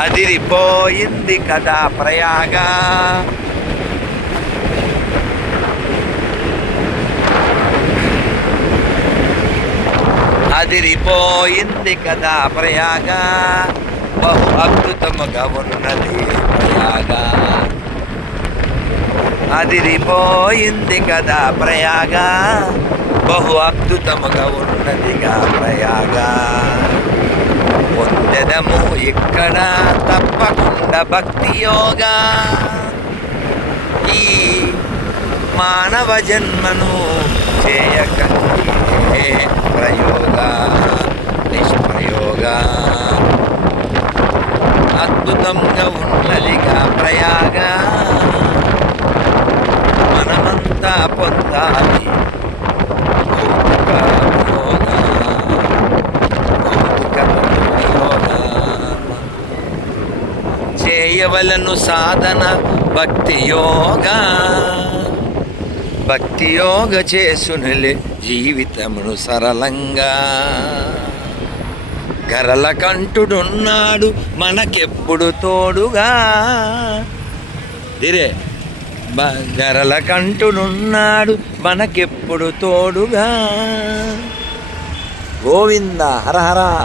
అదిరిపోయింది కదా ప్రయాగా. అదిరిపోయింది కదా ప్రయాగ. బహు అద్భుతముగా ఉన్నది ప్రయాగ. అదిరిపోయింది కదా ప్రయాగ. బహు అద్భుతముగా ఉన్నదిగా ప్రయాగా. ఇక్కడ తప్పకుండా భక్తి యోగా. ఈ మానవ జన్మను చేయకండి ప్రయోగ నిష్ప్రయోగ. అద్భుతంగా ఉన్నది ప్రయాగ మనమంతా పొందాలి భౌతిక యోగ భౌతిక యోగ చేయవలను సాధన భక్తి యోగా. భక్తి యోగ చేసునులే జీవితమును సరళంగా. గరల కంటుడున్నాడు మనకెప్పుడు తోడుగా. దిరే గరల కంటుడున్నాడు మనకెప్పుడు తోడుగా. గోవింద హర.